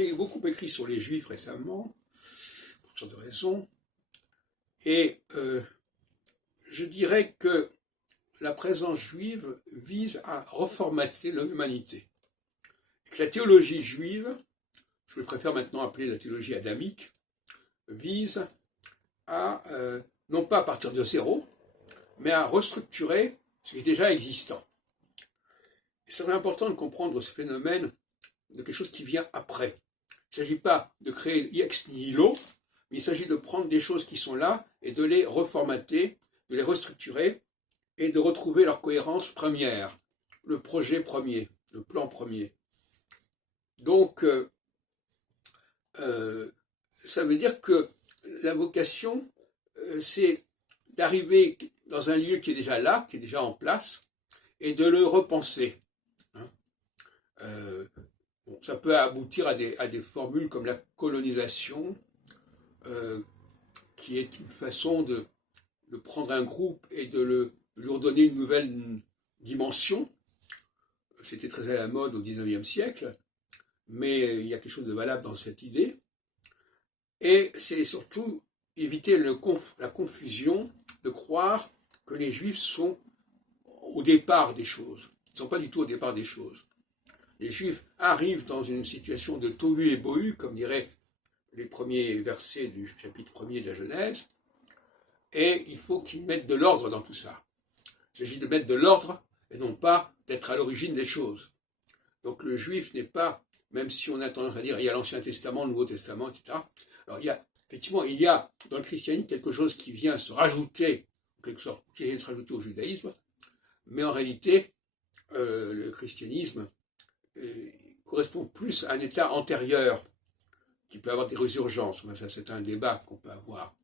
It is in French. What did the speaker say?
J'ai beaucoup écrit sur les Juifs récemment, pour toutes sortes de raisons, et je dirais que la présence juive vise à reformater l'humanité. La théologie juive, je préfère maintenant appeler la théologie adamique, vise à, non pas à partir de zéro, mais à restructurer ce qui est déjà existant. Et c'est important de comprendre ce phénomène de quelque chose qui vient après. Il ne s'agit pas de créer ex nihilo, mais il s'agit de prendre des choses qui sont là et de les reformater, de les restructurer et de retrouver leur cohérence première, le projet premier, le plan premier. Donc, ça veut dire que la vocation, c'est d'arriver dans un lieu qui est déjà là, qui est déjà en place, et de le repenser. Bon, ça peut aboutir à des formules comme la colonisation, qui est une façon de prendre un groupe et de lui redonner une nouvelle dimension. C'était très à la mode au XIXe siècle, mais il y a quelque chose de valable dans cette idée. Et c'est surtout éviter la confusion de croire que les Juifs sont au départ des choses. Ils ne sont pas du tout au départ des choses. Les Juifs arrivent dans une situation de tohu et bohu, comme diraient les premiers versets du chapitre 1er de la Genèse, et il faut qu'ils mettent de l'ordre dans tout ça. Il s'agit de mettre de l'ordre et non pas d'être à l'origine des choses. Donc le Juif n'est pas, même si on a tendance à dire il y a l'Ancien Testament, le Nouveau Testament, etc. Alors effectivement, il y a dans le christianisme quelque chose qui vient se rajouter, en quelque sorte, qui vient se rajouter au judaïsme, mais en réalité, le christianisme correspond plus à un état antérieur qui peut avoir des résurgences. Ça, c'est un débat qu'on peut avoir.